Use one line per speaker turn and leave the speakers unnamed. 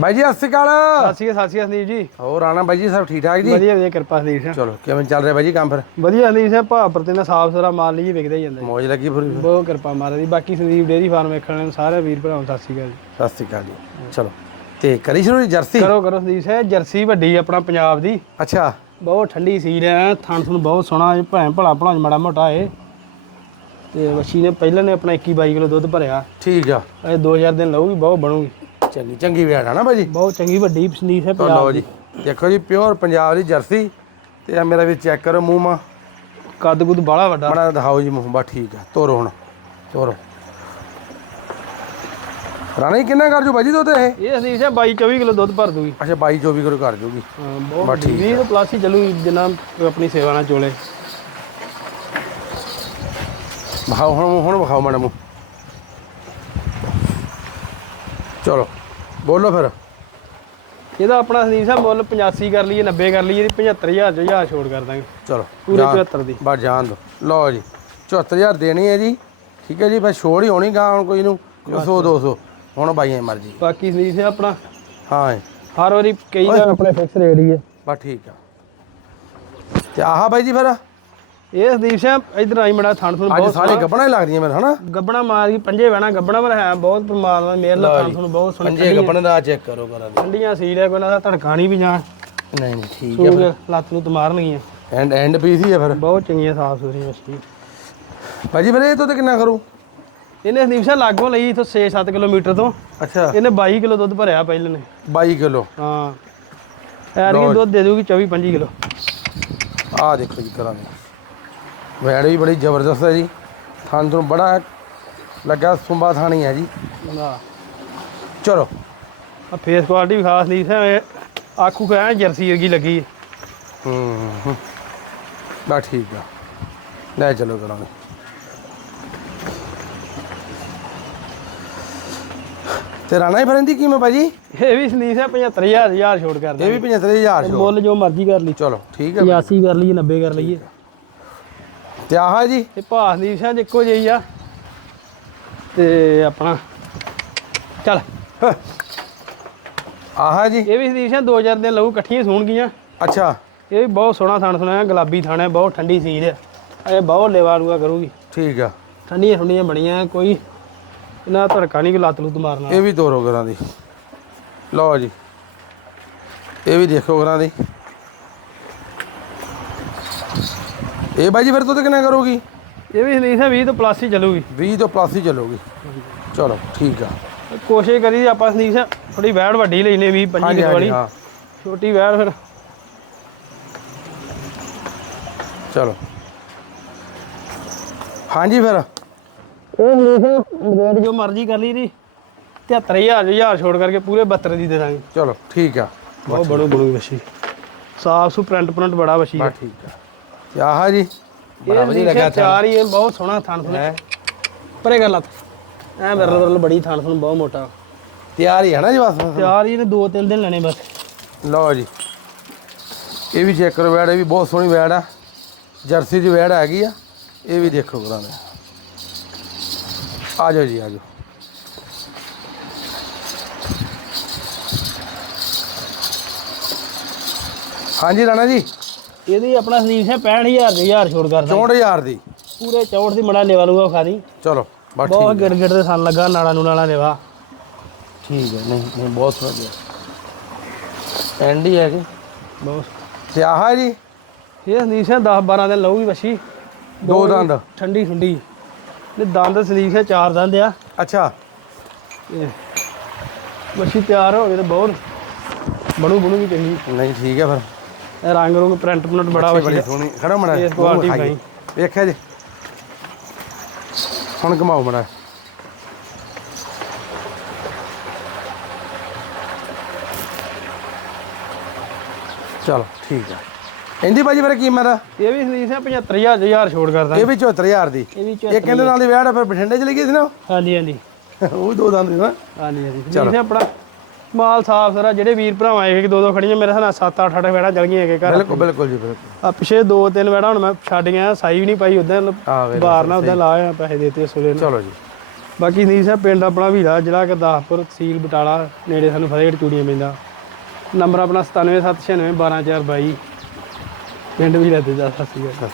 ਬਾਈ ਜੀ ਸਤਿ ਸ਼੍ਰੀ ਅਕਾਲ।
ਸਤਿ ਸ਼੍ਰੀ ਅਕਾਲ ਸਤਿ ਸ਼੍ਰੀ ਅਕਾਲ ਸੰਦੀਪ ਜੀ।
ਹੋਰ ਆਣਾ ਬਾਈ ਜੀ ਸਭ ਠੀਕ ਠਾਕ ਜੀ?
ਵਧੀਆ ਵਧੀਆ ਕਿਰਪਾ ਸੰਦੀਪ ਸਿੰਘ
ਚਲੋ ਕਿਵੇਂ ਚੱਲ ਰਿਹਾ ਬਾਈ ਜੀ ਕੰਮ ਫਿਰ?
ਵਧੀਆ ਸੰਦੀਪ ਸਿੰਘ ਭਾਪਰ ਤੇ ਨਾ ਸਾਫ਼ ਸੁਥਰਾ ਮਾਲ ਲਈ ਵਿਕਦਾ ਹੀ ਜਾਂਦਾ ਜੀ।
ਮੌਜ ਲੱਗੀ ਪੂਰੀ
ਬਹੁਤ ਕਿਰਪਾ ਮਾਰਾ ਦੀ। ਬਾਕੀ ਸੰਦੀਪ ਡੇਰੀ ਫਾਰਮ ਵੇਖਣ ਵਾਲੇ ਸਾਰੇ ਵੀਰ ਭਰਾਵਾਂ ਨੂੰ ਸਤਿ ਸ਼੍ਰੀ ਅਕਾਲ ਜੀ।
ਸਤਿ ਸ਼੍ਰੀ ਅਕਾਲ ਜੀ। ਚਲੋ ਤੇ ਕਰੀ ਸ਼ੁਰੂ ਜੀ ਜਰਸੀ?
ਕਰੋ ਕਰੋ ਸੰਦੀਪ ਸਿੰਘ ਜਰਸੀ ਵੱਡੀ ਆਪਣਾ ਪੰਜਾਬ ਦੀ।
ਅੱਛਾ।
ਬਹੁਤ ਠੰਡੀ ਸੀਲ ਹੈ ਥਣ ਥਣ ਬਹੁਤ ਸੋਹਣਾ ਇਹ ਭੈਣ ਭਲਾ ਭਲਾ ਮਾੜਾ ਮੋਟਾ ਏ। ਤੇ ਵੱਛੀ ਨੇ ਪਹਿਲਾਂ ਨੇ ਆਪਣਾ 21 22 ਕਿਲੋ ਦੁੱਧ ਭਰਿਆ।
ਠੀਕ ਆ।
ਇਹ 2000 ਦਿਨ ਲਊਗੀ ਬਹੁਤ ਬਣੂਗੀ।
ਚੰਗੀ ਚੰਗੀ ਵੇੜ ਆ ਨਾ ਬਾਈ ਜੀ
ਬਹੁਤ ਚੰਗੀ ਵੱਡੀ ਸੰਦੀਪ ਹੈ
ਤਾਂ
ਪੰਜਾਬ
ਲਓ ਜੀ ਦੇਖੋ ਜੀ ਪਿਓਰ ਪੰਜਾਬ ਦੀ ਜਰਸੀ ਤੇ ਆ ਮੇਰਾ ਵੀ ਚੈੱਕ ਕਰੋ ਮੂੰਹ ਮਾ।
ਕੱਦ ਕੁੱਦ ਬਾਹਲਾ ਵੱਡਾ।
ਬੜਾ ਦਿਖਾਓ ਜੀ ਮੂੰਹ ਬਾ ਠੀਕ ਆ ਤੋਰੋ ਹੁਣ ਤੋਰੋ। ਰਾਣਾ ਜੀ ਕਿੰਨਾ ਕਰ ਜੋ ਬਾਈ ਜੀ ਦੁੱਧ ਇਹ?
ਇਹ ਸੰਦੀਪ ਸਿੰਘ 22 24 ਕਿਲੋ ਦੁੱਧ ਭਰ ਦੂਗੀ।
ਅੱਛਾ 22 24 ਕਿਲੋ ਕਰ ਜੂਗੀ।
ਹਾਂ, ਬਹੁਤ ਵੱਡੀ 20 ਤੋਂ ਪਲੱਸ ਹੀ ਚੱਲੂ ਜਿੰਨਾ ਆਪਣੀ ਸੇਵਾ ਨਾਲ ਚੋਲੇ।
ਵਿਖਾਓ ਹੁਣ ਹੁਣ ਵਿਖਾਓ ਮੈਡਮ ਚਲੋ। ਬੋਲੋ ਫਿਰ।
ਇਹਦਾ ਆਪਣਾ ਸੰਦੀਪ ਸਾਹਿਬ ਮੁੱਲ 85 ਕਰ ਲਈਏ 90 ਕਰ ਲਈਏ ਇਹਦੀ 75000 ਜੋ ਹਜ਼ਾਰ ਛੋੜ ਕਰ ਦਾਂਗੇ।
ਚਲੋ
ਪੂਰੇ
ਜਾਣ-
74 ਦੀ।
ਬਸ ਜਾਣ ਦੋ। ਲਓ ਜੀ 74000 ਦੇਣੀ ਹੈ ਜੀ। ਠੀਕ ਹੈ ਜੀ ਬਸ ਛੋੜ ਹੀ ਹੋਣੀ ਗਾ ਹੁਣ ਕੋਈ ਨੂੰ 100 200 ਹੁਣ ਬਾਈਆਂ ਦੀ ਮਰਜ਼ੀ।
ਬਾਕੀ ਸੰਦੀਪ ਸਿੰਘ ਆਪਣਾ
ਹਾਂ ਜੀ,
ਹਰ ਵਾਰੀ ਕਈ ਦਾ ਆਪਣੇ ਫਿਕਸ ਰੇਟ ਹੀ ਹੈ।
ਬਸ ਠੀਕ ਆ। ਤੇ ਆਹ ਬਾਈ ਜੀ ਫਿਰ।
ਇਹ ਸੰਦੀਪ ਸਿੰਘ ਇਧਰ ਆਈ ਮੜਾ ਥਣ
ਅੱਜ
ਬਹੁਤ
ਸਾਰੇ ਗੱਬਣਾ ਹੀ ਲੱਗਦੀਆਂ ਮੇਰੇ ਹਨਾ?
ਗੱਬਣਾ ਮਾਰ ਗਈ ਪੰਜੇ ਵਹਿਣਾ ਗੱਬਣਾ ਪਰ ਹੈ ਬਹੁਤ ਪਰਮਾਤਮਾ ਮੇਰ ਨਾਲ ਥਣ ਥਣ ਬਹੁਤ ਸੋਹਣੀ
ਪੰਜੇ ਗੱਬਣੇ ਦਾ ਚੈੱਕ ਕਰੋ ਕਰਾ ਦੇ
ਠੰਡੀਆਂ ਸੀਲ ਹੈ ਕੋਈ ਨਾ ਧੜਕਾਣੀ ਵੀ ਜਾਣ।
ਨਹੀਂ ਨਹੀਂ ਠੀਕ ਹੈ
ਸੂਗ ਲੱਤ ਨੂੰ ਤਮਾਰਨਗੀਆਂ
ਐਂਡ ਐਂਡ ਪੀਸ ਹੀ ਹੈ ਫਿਰ।
ਬਹੁਤ ਚੰਗੀਆਂ ਸਾਫ਼ ਸੁਥਰੀਆਂ ਮੱਛੀ
ਭਾਜੀ ਫਿਰ ਇਹ ਤੋਂ ਤੇ ਕਿੰਨਾ ਕਰੂ?
ਇਹਨੇ ਸੰਦੀਪ ਸਿੰਘ ਲਾਗੋਂ ਲਈ ਇਥੋਂ 6-7 ਕਿਲੋਮੀਟਰ ਤੋਂ।
ਅੱਛਾ।
ਇਹਨੇ 22 ਕਿਲੋ ਦੁੱਧ ਭਰਿਆ ਪਹਿਲੇ ਨੇ।
22 ਕਿਲੋ।
ਹਾਂ। ਐਰਗੀ ਦੁੱਧ ਦੇ ਦੂਗੀ 24-25 ਕਿਲੋ।
ਆਹ ਦੇਖੋ ਜੀ ਕਰਾਂਗੇ। ਵੈੜ ਵੀ ਬੜੀ ਜ਼ਬਰਦਸਤ ਹੈ ਜੀ। ਥਾਂ ਤੋਂ ਬੜਾ ਲੱਗਾ ਸੁੰਬਾ ਥਾਣੀ ਹੈ ਜੀ।
ਆ
ਚਲੋ।
ਫੇਸ ਕੁਆਲਿਟੀ ਵੀ ਖਾਸ ਨਹੀਂ ਸੀ ਆਖੂ ਕਹਾਂ ਜਰਸੀ ਵਰਗੀ ਲੱਗੀ
ਹੂੰ। ਹੂੰ। ਬਸ ਠੀਕ ਆ। ਲੈ ਚਲੋ ਕਰਾਂਗੇ ਤੇ ਰਾਣਾ ਹੀ ਫਰੰਦੀ ਕੀਮਤ ਭਾਜੀ?
ਇਹ ਵੀ ਸੰਦੀਪ ਹੈ 75000 ਹਜ਼ਾਰ ਛੋੜ ਕਰ
ਇਹ
ਦੇ
ਵੀ 75000 ਛੋ
ਮੁੱਲ ਜੋ ਮਰਜ਼ੀ ਕਰ ਲਈ।
ਚਲੋ ਠੀਕ ਹੈ
85 ਕਰ ਲਈਏ 90 ਕਰ ਲਈਏ।
ਤੇ ਆਹ ਜੀ?
ਇਹ ਭਾਅ ਸੰਦੀਪ ਸਿੰਘ ਇੱਕੋ ਜਿਹੀ ਆ। ਤੇ ਆਪਣਾ ਚੱਲ।
ਆਹ ਜੀ।
ਇਹ ਵੀ ਸੰਦੀਪ ਸਿੰਘ 2000 ਦੇ ਲਊ ਇਕੱਠੀਆਂ ਸੂਣਗੀਆਂ
ਅੱਛਾ।
ਇਹ ਵੀ ਬਹੁਤ ਸੋਹਣਾ ਥਣ ਸੁਣਿਆ ਗੁਲਾਬੀ ਥਣ ਹੈ ਬਹੁਤ ਠੰਡੀ ਸੀਲ ਹੈ। ਇਹ ਬਹੁਤ ਲੇਵਾ ਲੂਆ ਕਰੂਗੀ।
ਠੀਕ ਆ।
ਠੰਡੀਆਂ ਠੰਡੀਆਂ ਬਣੀਆਂ ਕੋਈ ਇਹਨਾਂ ਧੜਕਾ ਨਹੀਂ ਕਿ ਲੱਤ ਲੁੱਤ ਮਾਰਨਾ
ਇਹ ਵੀ ਤੋਰੋ ਕਰਾਂ ਦੀ। ਲਓ ਜੀ। ਇਹ ਵੀ ਦੇਖੋ ਕਰਾਂ ਦੀ। ਇਹ ਬਾਈ ਜੀ ਫਿਰ ਤੋਂ ਤੇ ਕਿੰਨਾ ਕਰੋਗੀ?
ਇਹ ਵੀ ਸੰਦੀਪ ਸਿੰਘ 20 ਤੋਂ ਪਲੱਸ ਹੀ ਚੱਲੂਗੀ।
20 ਤੋਂ ਪਲੱਸ ਹੀ ਚੱਲੋਗੀ। ਚਲੋ ਠੀਕ ਆ।
ਕੋਸ਼ਿਸ਼ ਕਰੀ ਆਪਾਂ ਸਿੰਘ ਥੋੜੀ ਵੈੜ ਵੱਡੀ ਲੈਨੇ 20 25
ਹਾਂਜੀ
ਕਿਲੋ ਵਾਲੀ।
ਹਾਂ।
ਛੋਟੀ ਵੈੜ ਫਿਰ।
ਚਲੋ। ਹਾਂਜੀ ਫਿਰ।
ਇਹ ਸਿੰਘ ਰੇਟ ਜੋ ਮਰਜ਼ੀ ਕਰ ਲਈ ਦੀ 73000 ਹਜ਼ਾਰ ਛੋੜ ਕਰਕੇ ਪੂਰੇ 72 ਦੀ ਦੇ ਦਾਂਗੇ।
ਚਲੋ ਠੀਕ ਆ।
ਬਹੁਤ ਬੜੂ ਬੜੂ ਵਸ਼ੀ। ਸਾਫ਼ ਸੁ ਪ੍ਰਿੰਟ ਪ੍ਰਿੰਟ ਬੜਾ ਵਸ਼ੀ
ਬਸ ਠੀਕ ਆ। ਆਹ ਜੀ? ਬੜਾ ਵਧੀਆ
ਵਧੀਆ
ਲੱਗਾ
ਚਾਰ ਹੀ ਬਹੁਤ ਸੋਹਣਾ ਥਣ ਥਣ। ਪਰੇ ਕਰ ਲੱਤ ਐ ਵਿਰਲ ਵਿਰਲ ਬੜੀ ਥਣ ਥਣ ਬਹੁਤ ਮੋਟਾ।
ਤਿਆਰ ਹੀ ਹੈ ਨਾ ਜੀ ਬਸ
ਚਾਰ ਹੀ ਇਹਨੇ ਦੋ ਤਿੰਨ ਦਿਨ ਲੈਣੇ ਬਸ।
ਲਓ ਜੀ। ਇਹ ਵੀ ਚੈੱਕ ਕਰੋ ਵੈੜ ਇਹ ਵੀ ਬਹੁਤ ਸੋਹਣੀ ਵੈੜ ਆ। ਜਰਸੀ ਦੀ ਵੈੜ ਹੈਗੀ ਆ। ਇਹ ਵੀ ਦੇਖੋ ਕਰਾਂਗੇ ਆ ਜਾਓ ਜੀ ਆ ਜਾਓ। ਹਾਂਜੀ ਰਾਣਾ ਜੀ।
ਇਹਦੀ ਆਪਣਾ ਸੰਦੀਪ ਸਿੰਘ 65000 ਦੇ ਹਜ਼ਾਰ ਛੋੜ ਕਰਦਾ।
64000 ਦੀ।
ਪੂਰੇ 64 ਦੀ ਮੜਾ ਲੈਵਾ ਲੂਗਾ ਖਾ ਦੀ
ਚਲੋ ਬਸ
ਬਹੁਤ
ਠੀਕ
ਗਿਰ ਗਿਰ ਦੇ ਸਨ ਲੱਗਾ ਨਾੜਾ ਨੂੰ ਨਾਲਾ ਲੈਵਾ
ਠੀਕ ਹੈ ਨਹੀਂ ਨਹੀਂ ਬਹੁਤ ਵਧੀਆ। ਐਂਡੀ ਹੈ ਕਿ
ਬਹੁਤ।
ਤੇ ਆਹ ਜੀ?
ਇਹ ਸੰਦੀਪ ਸਿੰਘ 10 12 ਦਿਨ ਲਊਗੀ ਵਸ਼ੀ
ਦੋ ਦੰਦ।
ਠੰਡੀ ਠੰਡੀ ਨੇ ਦੰਦ ਸੰਦੀਪ ਸਿੰਘ ਚਾਰ ਦੰਦ ਆ।
ਅੱਛਾ।
ਵਸ਼ੀ ਤਿਆਰ ਹੋ ਗਏ ਤੇ ਬਹੁਤ। ਬਣੂ ਬਣੂ ਵੀ ਚੰਗੀ।
ਨਹੀਂ ਠੀਕ ਹੈ ਫਿਰ।
ਰੰਗ ਰੁੰਗ ਪ੍ਰਿੰਟ ਪ੍ਰਿੰਟ ਬੜਾ
ਬੜੀ ਸੋਹਣੀ। ਖੜਾ ਮੜਾ
ਇਸ ਕੁਆਲਿਟੀ ਭਾਈ।
ਵੇਖਿਆ ਜੀ। ਹੁਣ ਘਮਾਓ ਮੜਾ। ਚਲੋ ਠੀਕ ਹੈ ਇੰਦੀ ਭਾਜੀ ਮੇਰੇ ਕੀਮਤ ਆ?
ਇਹ ਵੀ ਸੰਦੀਪ ਸਿੰਘ 75000 ਹਜ਼ਾਰ ਛੋੜ ਕਰਦਾ।
ਇਹ ਵੀ 74000 ਦੀ।
ਇਹ ਵੀ
ਇਹ ਕਹਿੰਦੇ ਨਾਲ ਦੀ ਵਿਆਹ ਆ ਫਿਰ ਬਠਿੰਡੇ ਚਲੀ ਗਈ ਸੀ ਨਾ
ਹਾਂਜੀ ਹਾਂਜੀ।
ਉਹ ਦੋ ਦੰਦ ਨਾ।
ਹਾਂਜੀ ਹਾਂਜੀ। ਸੰਦੀਪ ਸਿੰਘ ਆਪਣਾ। ਮਾਲ ਸਾਫ਼ ਸੁਰਾ ਜਿਹੜੇ ਵੀਰ ਭਰਾਵਾਂ ਇੱਕ ਇੱਕ ਦੋ ਦੋ ਖੜੀਆਂ ਮੇਰੇ ਨਾਲ 7-8 8 ਵੈੜਾ ਚਲ ਗਈਆਂ ਇੱਕ ਇੱਕ
ਬਿਲਕੁਲ ਬਿਲਕੁਲ ਜੀ ਬਿਲਕੁਲ।
ਆ ਪਿਛੇ ਦੋ ਤਿੰਨ ਵੈੜਾ ਹੁਣ ਮੈਂ ਛੱਡ ਸਾਈ ਵੀ ਨਹੀਂ ਪਾਈ ਉਦਾਂ ਬਾਹਰ ਨਾਲ ਉਦਾਂ ਲਾਇਆ ਪੈਸੇ ਦੇਤੇ ਸੋਲੇ ਨੂੰ।
ਚਲੋ ਜੀ।
ਬਾਕੀ ਨਹੀਂ ਸਾਹਿਬ ਪਿੰਡ ਆਪਣਾ ਵੀਰਾ ਜ਼ਿਲ੍ਹਾ ਗੁਰਦਾਸਪੁਰ ਤਹਿਸੀਲ ਬਟਾਲਾ ਨੇੜੇ ਸਾਨੂੰ ਫਤਿਹਗੜ੍ਹ ਚੂੜੀਆਂ ਪੈਂਦਾ। ਨੰਬਰ ਆਪਣਾ 9776912422 ਪਿੰਡ ਵੀਰਾ ਤੇ ਜਾ ਸਤਿ ਸ੍ਰੀ ਅਕਾਲ।